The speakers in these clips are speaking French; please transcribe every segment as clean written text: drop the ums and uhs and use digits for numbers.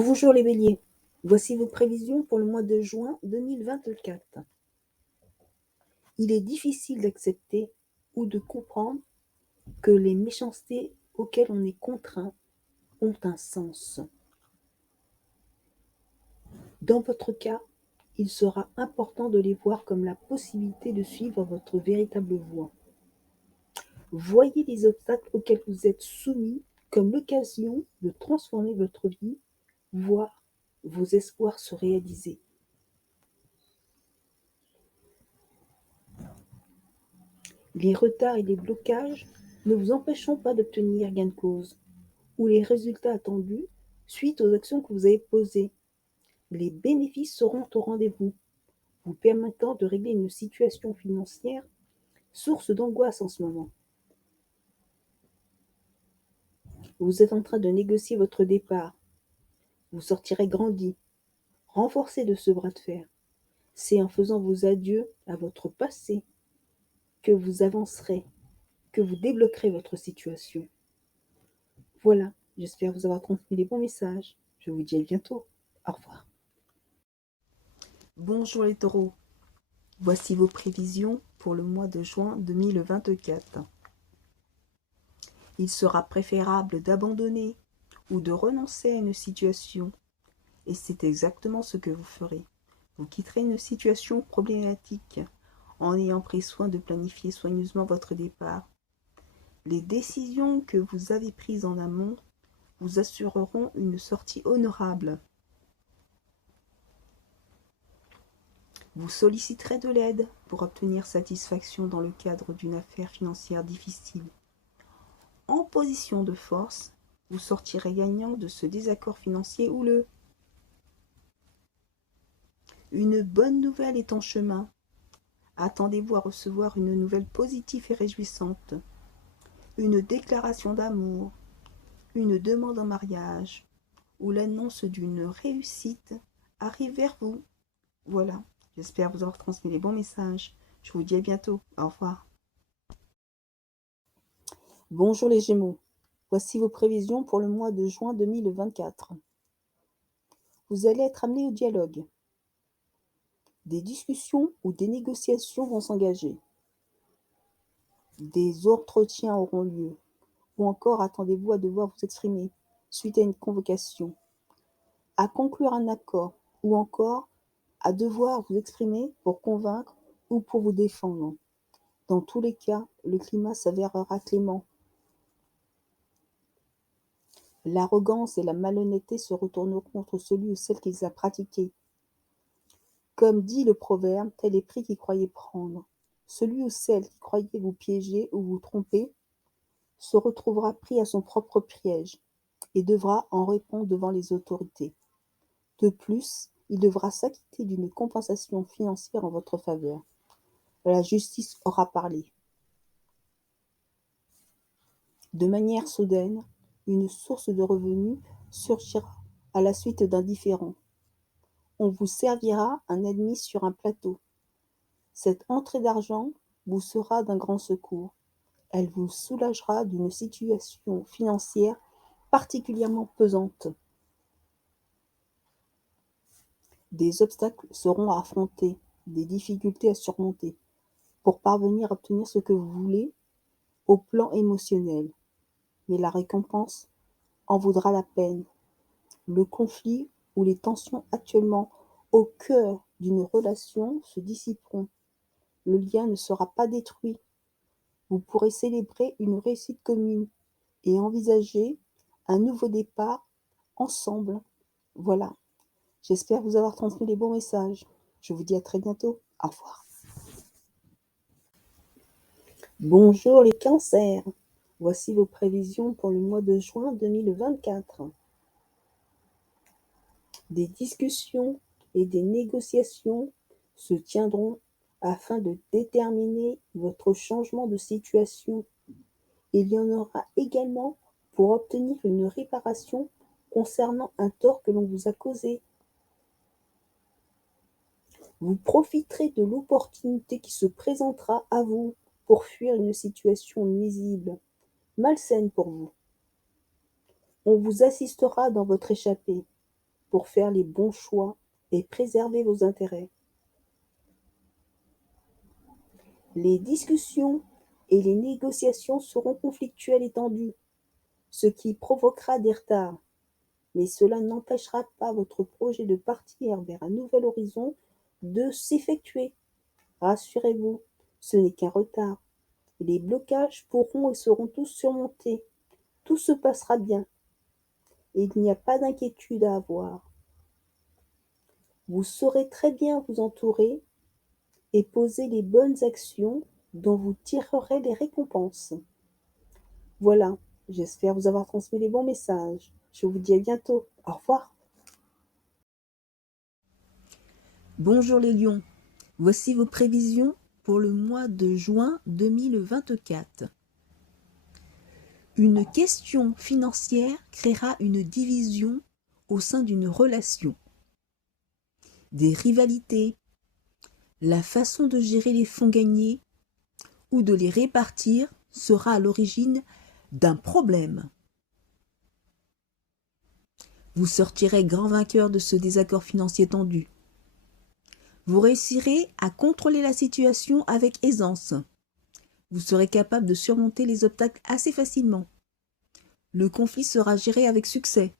Bonjour les béliers, voici vos prévisions pour le mois de juin 2024. Il est difficile d'accepter ou de comprendre que les méchancetés auxquelles on est contraint ont un sens. Dans votre cas, il sera important de les voir comme la possibilité de suivre votre véritable voie. Voyez les obstacles auxquels vous êtes soumis comme l'occasion de transformer votre vie, voir vos espoirs se réaliser. Les retards et les blocages ne vous empêcheront pas d'obtenir gain de cause ou les résultats attendus suite aux actions que vous avez posées. Les bénéfices seront au rendez-vous, vous permettant de régler une situation financière source d'angoisse en ce moment. Vous êtes en train de négocier votre départ. Vous sortirez grandi, renforcé de ce bras de fer. C'est en faisant vos adieux à votre passé que vous avancerez, que vous débloquerez votre situation. Voilà, j'espère vous avoir transmis les bons messages. Je vous dis à bientôt. Au revoir. Bonjour les taureaux. Voici vos prévisions pour le mois de juin 2024. Il sera préférable d'abandonner ou de renoncer à une situation. Et c'est exactement ce que vous ferez. Vous quitterez une situation problématique en ayant pris soin de planifier soigneusement votre départ. Les décisions que vous avez prises en amont vous assureront une sortie honorable. Vous solliciterez de l'aide pour obtenir satisfaction dans le cadre d'une affaire financière difficile. En position de force, vous sortirez gagnant de ce désaccord financier houleux. Une bonne nouvelle est en chemin. Attendez-vous à recevoir une nouvelle positive et réjouissante. Une déclaration d'amour, une demande en mariage ou l'annonce d'une réussite arrive vers vous. Voilà, j'espère vous avoir transmis les bons messages. Je vous dis à bientôt. Au revoir. Bonjour les Gémeaux. Voici vos prévisions pour le mois de juin 2024. Vous allez être amenés au dialogue. Des discussions ou des négociations vont s'engager. Des entretiens auront lieu. Ou encore attendez-vous à devoir vous exprimer suite à une convocation, à conclure un accord ou encore à devoir vous exprimer pour convaincre ou pour vous défendre. Dans tous les cas, le climat s'avérera clément. L'arrogance et la malhonnêteté se retourneront contre celui ou celle qui les a pratiquées. Comme dit le proverbe, tel est pris qui croyait prendre. Celui ou celle qui croyait vous piéger ou vous tromper se retrouvera pris à son propre piège et devra en répondre devant les autorités. De plus, il devra s'acquitter d'une compensation financière en votre faveur. La justice aura parlé. De manière soudaine, une source de revenus surgira à la suite d'un différend. On vous servira un ennemi sur un plateau. Cette entrée d'argent vous sera d'un grand secours. Elle vous soulagera d'une situation financière particulièrement pesante. Des obstacles seront à affronter, des difficultés à surmonter pour parvenir à obtenir ce que vous voulez au plan émotionnel. Mais la récompense en vaudra la peine. Le conflit ou les tensions actuellement au cœur d'une relation se dissiperont. Le lien ne sera pas détruit. Vous pourrez célébrer une réussite commune et envisager un nouveau départ ensemble. Voilà. J'espère vous avoir transmis les bons messages. Je vous dis à très bientôt. Au revoir. Bonjour les cancers. Voici vos prévisions pour le mois de juin 2024. Des discussions et des négociations se tiendront afin de déterminer votre changement de situation. Il y en aura également pour obtenir une réparation concernant un tort que l'on vous a causé. Vous profiterez de l'opportunité qui se présentera à vous pour fuir une situation nuisible, malsaine pour vous. On vous assistera dans votre échappée. pour faire les bons choix et préserver vos intérêts. Les discussions et les négociations seront conflictuelles et tendues, ce qui provoquera des retards. Mais cela n'empêchera pas votre projet de partir vers un nouvel horizon de s'effectuer. Rassurez-vous, ce n'est qu'un retard. Les blocages pourront et seront tous surmontés. Tout se passera bien. Il n'y a pas d'inquiétude à avoir. Vous saurez très bien vous entourer et poser les bonnes actions dont vous tirerez les récompenses. Voilà, j'espère vous avoir transmis les bons messages. Je vous dis à bientôt. Au revoir. Bonjour les lions, voici vos prévisions pour le mois de juin 2024. Une question financière créera une division au sein d'une relation. Des rivalités, la façon de gérer les fonds gagnés ou de les répartir sera à l'origine d'un problème. Vous sortirez grand vainqueur de ce désaccord financier tendu. Vous réussirez à contrôler la situation avec aisance. Vous serez capable de surmonter les obstacles assez facilement. Le conflit sera géré avec succès.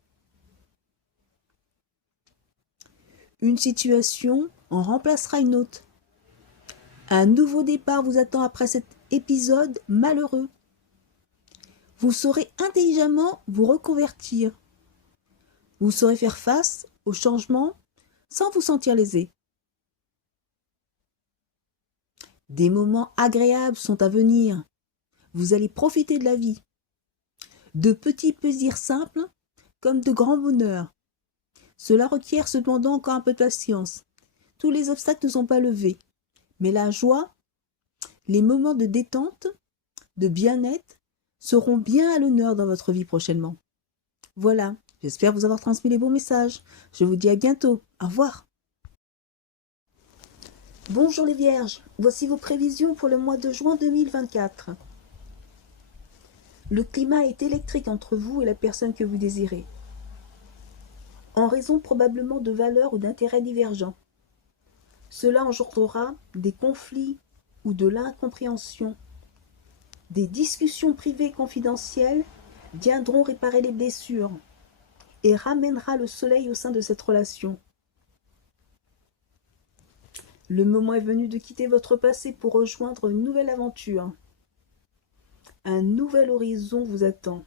Une situation en remplacera une autre. Un nouveau départ vous attend après cet épisode malheureux. Vous saurez intelligemment vous reconvertir. Vous saurez faire face aux changements sans vous sentir lésé. Des moments agréables sont à venir. Vous allez profiter de la vie. De petits plaisirs simples comme de grands bonheurs. Cela requiert cependant encore un peu de patience. Tous les obstacles ne sont pas levés. Mais la joie, les moments de détente, de bien-être seront bien à l'honneur dans votre vie prochainement. Voilà, j'espère vous avoir transmis les bons messages. Je vous dis à bientôt. Au revoir. Bonjour les vierges, voici vos prévisions pour le mois de juin 2024. Le climat est électrique entre vous et la personne que vous désirez, en raison probablement de valeurs ou d'intérêts divergents. Cela engendrera des conflits ou de l'incompréhension. Des discussions privées confidentielles viendront réparer les blessures et ramènera le soleil au sein de cette relation. Le moment est venu de quitter votre passé pour rejoindre une nouvelle aventure. Un nouvel horizon vous attend,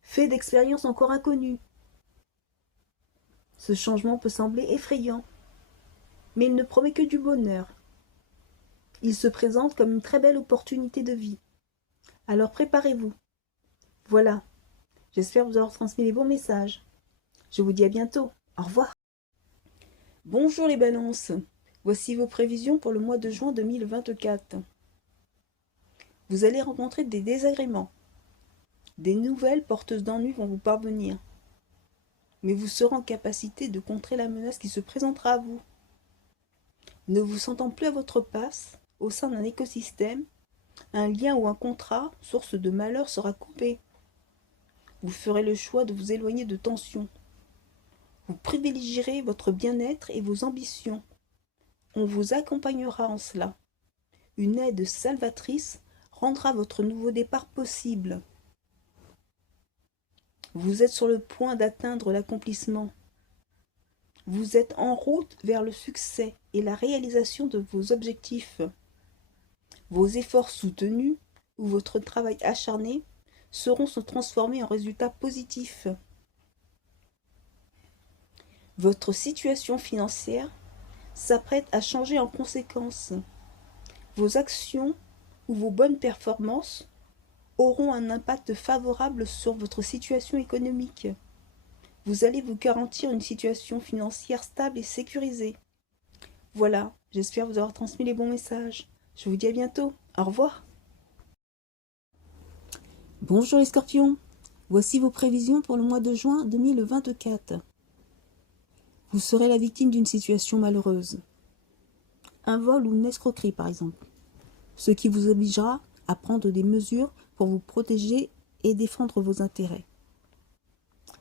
fait d'expériences encore inconnues. Ce changement peut sembler effrayant, mais il ne promet que du bonheur. Il se présente comme une très belle opportunité de vie. Alors préparez-vous. Voilà, j'espère vous avoir transmis les bons messages. Je vous dis à bientôt. Au revoir. Bonjour les balances. Voici vos prévisions pour le mois de juin 2024. Vous allez rencontrer des désagréments. Des nouvelles porteuses d'ennuis vont vous parvenir. Mais vous serez en capacité de contrer la menace qui se présentera à vous. Ne vous sentant plus à votre place, au sein d'un écosystème, un lien ou un contrat, source de malheur, sera coupé. Vous ferez le choix de vous éloigner de tensions. Vous privilégierez votre bien-être et vos ambitions. On vous accompagnera en cela. Une aide salvatrice rendra votre nouveau départ possible. Vous êtes sur le point d'atteindre l'accomplissement. Vous êtes en route vers le succès et la réalisation de vos objectifs. Vos efforts soutenus ou votre travail acharné seront se transformer en résultats positifs. Votre situation financière s'apprête à changer en conséquence. Vos actions ou vos bonnes performances auront un impact favorable sur votre situation économique. Vous allez vous garantir une situation financière stable et sécurisée. Voilà, j'espère vous avoir transmis les bons messages. Je vous dis à bientôt. Au revoir. Bonjour les scorpions. Voici vos prévisions pour le mois de juin 2024. Vous serez la victime d'une situation malheureuse. Un vol ou une escroquerie par exemple. Ce qui vous obligera à prendre des mesures pour vous protéger et défendre vos intérêts.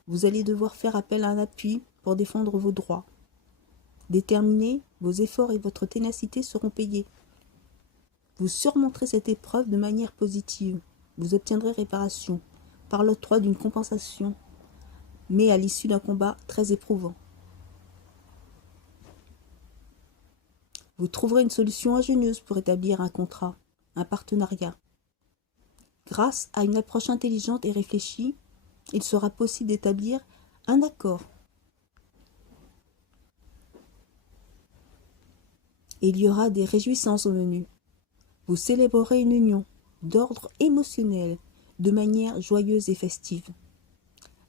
Vous allez devoir faire appel à un appui pour défendre vos droits. Déterminés, vos efforts et votre ténacité seront payés. Vous surmonterez cette épreuve de manière positive. Vous obtiendrez réparation par l'octroi d'une compensation, mais à l'issue d'un combat très éprouvant. Vous trouverez une solution ingénieuse pour établir un contrat, un partenariat. Grâce à une approche intelligente et réfléchie, il sera possible d'établir un accord. Et il y aura des réjouissances au menu. Vous célébrerez une union d'ordre émotionnel de manière joyeuse et festive.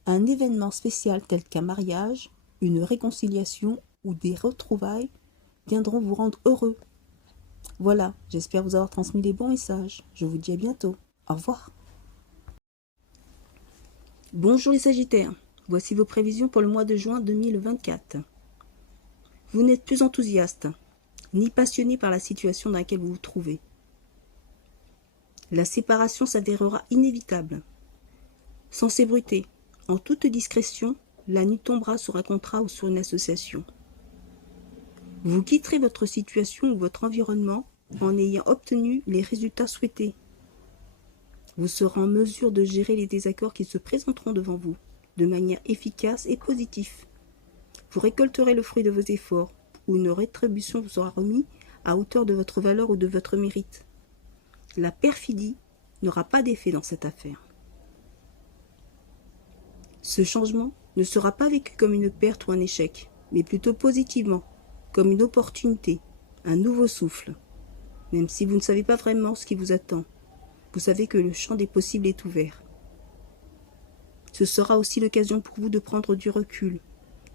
Un événement spécial tel qu'un mariage, une réconciliation ou des retrouvailles viendront vous rendre heureux. Voilà, j'espère vous avoir transmis les bons messages. Je vous dis à bientôt. Au revoir. Bonjour les Sagittaires, voici vos prévisions pour le mois de juin 2024. Vous n'êtes plus enthousiaste, ni passionné par la situation dans laquelle vous vous trouvez. La séparation s'avérera inévitable. Sans s'ébruiter, en toute discrétion, la nuit tombera sur un contrat ou sur une association. Vous quitterez votre situation ou votre environnement en ayant obtenu les résultats souhaités. Vous serez en mesure de gérer les désaccords qui se présenteront devant vous de manière efficace et positive. Vous récolterez le fruit de vos efforts ou une rétribution vous sera remise à hauteur de votre valeur ou de votre mérite. La perfidie n'aura pas d'effet dans cette affaire. Ce changement ne sera pas vécu comme une perte ou un échec, mais plutôt positivement, comme une opportunité, un nouveau souffle. Même si vous ne savez pas vraiment ce qui vous attend, vous savez que le champ des possibles est ouvert. Ce sera aussi l'occasion pour vous de prendre du recul,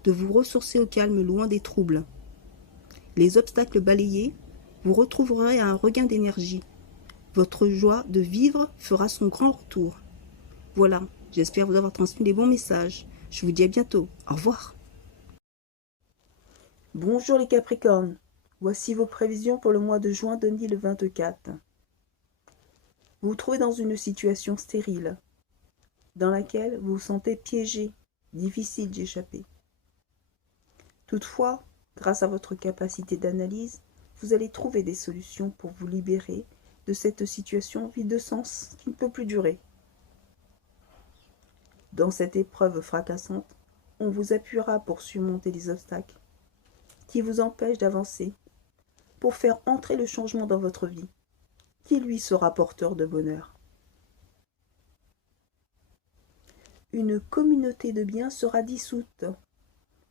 de vous ressourcer au calme loin des troubles. Les obstacles balayés, vous retrouverez un regain d'énergie. Votre joie de vivre fera son grand retour. Voilà, j'espère vous avoir transmis les bons messages. Je vous dis à bientôt. Au revoir. Bonjour les Capricornes, voici vos prévisions pour le mois de juin 2024. Vous vous trouvez dans une situation stérile, dans laquelle vous vous sentez piégé, difficile d'y échapper. Toutefois, grâce à votre capacité d'analyse, vous allez trouver des solutions pour vous libérer de cette situation vide de sens qui ne peut plus durer. Dans cette épreuve fracassante, on vous appuiera pour surmonter les obstacles qui vous empêchent d'avancer, pour faire entrer le changement dans votre vie, qui lui sera porteur de bonheur. Une communauté de biens sera dissoute.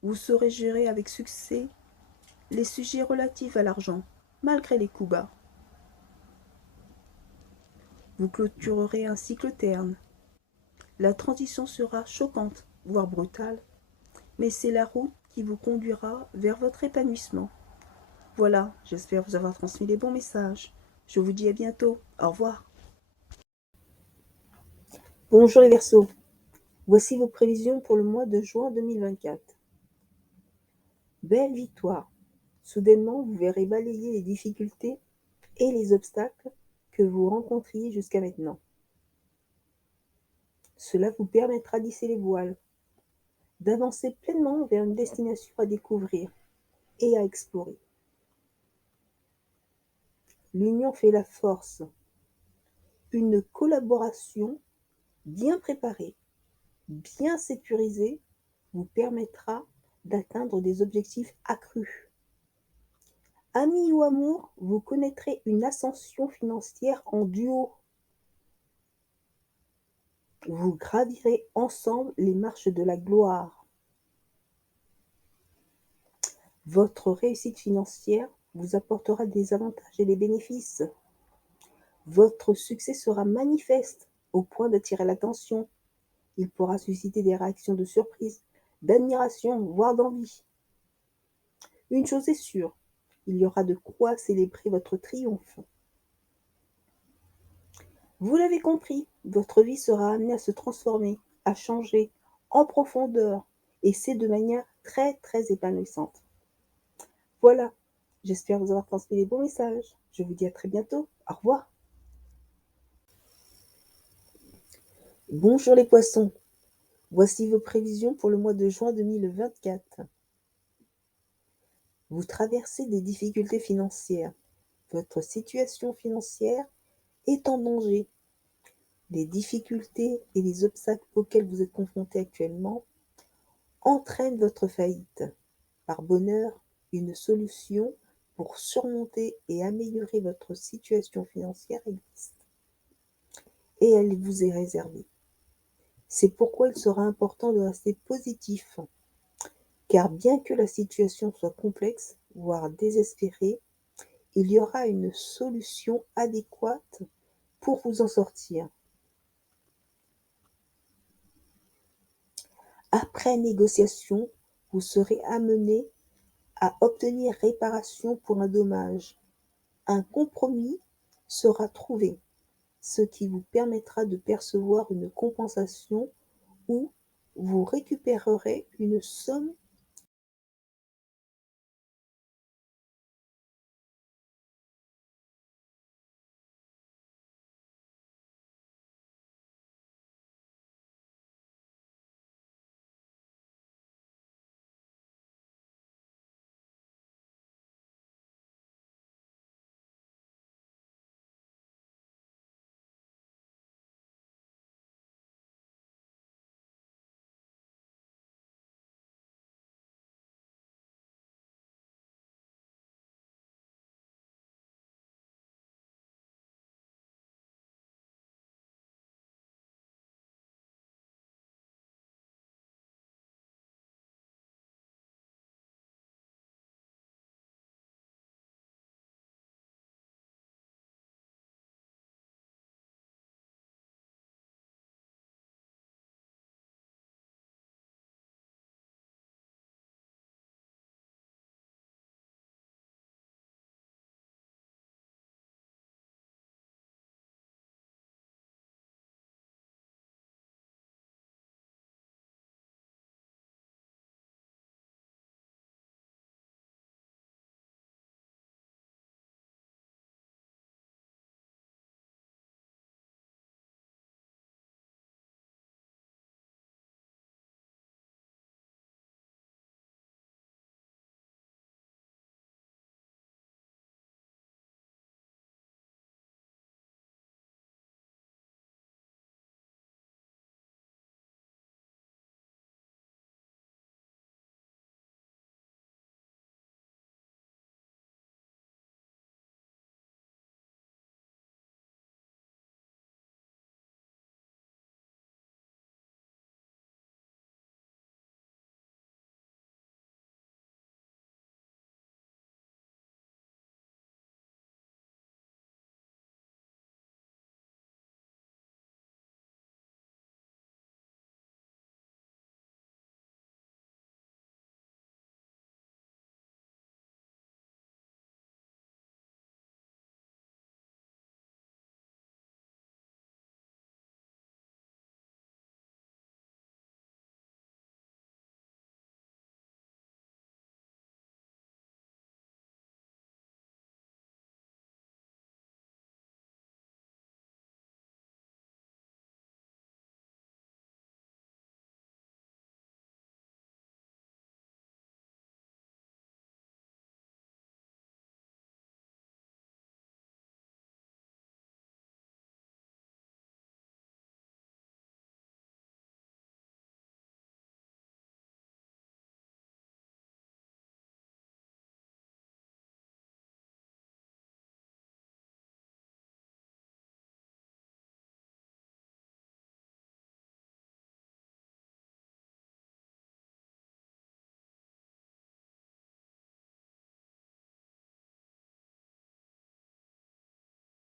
Vous saurez gérer avec succès les sujets relatifs à l'argent, malgré les coups bas. Vous clôturerez un cycle terne. La transition sera choquante, voire brutale, mais c'est la route qui vous conduira vers votre épanouissement. Voilà, j'espère vous avoir transmis les bons messages. Je vous dis à bientôt. Au revoir. Bonjour les Verseaux, voici vos prévisions pour le mois de juin 2024. Belle victoire. Soudainement, vous verrez balayer les difficultés et les obstacles que vous rencontriez jusqu'à maintenant. Cela vous permettra d'hisser les voiles, d'avancer pleinement vers une destination à découvrir et à explorer. L'union fait la force. Une collaboration bien préparée, bien sécurisée, vous permettra d'atteindre des objectifs accrus. Amis ou amour, vous connaîtrez une ascension financière en duo. Vous gravirez ensemble les marches de la gloire. Votre réussite financière vous apportera des avantages et des bénéfices. Votre succès sera manifeste au point d'attirer l'attention. Il pourra susciter des réactions de surprise, d'admiration, voire d'envie. Une chose est sûre, il y aura de quoi célébrer votre triomphe. Vous l'avez compris, votre vie sera amenée à se transformer, à changer en profondeur, et c'est de manière très très épanouissante. Voilà, j'espère vous avoir transmis les bons messages. Je vous dis à très bientôt. Au revoir. Bonjour les poissons, Voici vos prévisions pour le mois de juin 2024. Vous traversez des difficultés financières. Votre situation financière est en danger. Les difficultés et les obstacles auxquels vous êtes confrontés actuellement entraînent votre faillite. Par bonheur, une solution pour surmonter et améliorer votre situation financière existe. Et elle vous est réservée. C'est pourquoi il sera important de rester positif, car bien que la situation soit complexe, voire désespérée, il y aura une solution adéquate pour vous en sortir. Après négociation, vous serez amené à obtenir réparation pour un dommage. Un compromis sera trouvé, ce qui vous permettra de percevoir une compensation ou vous récupérerez une somme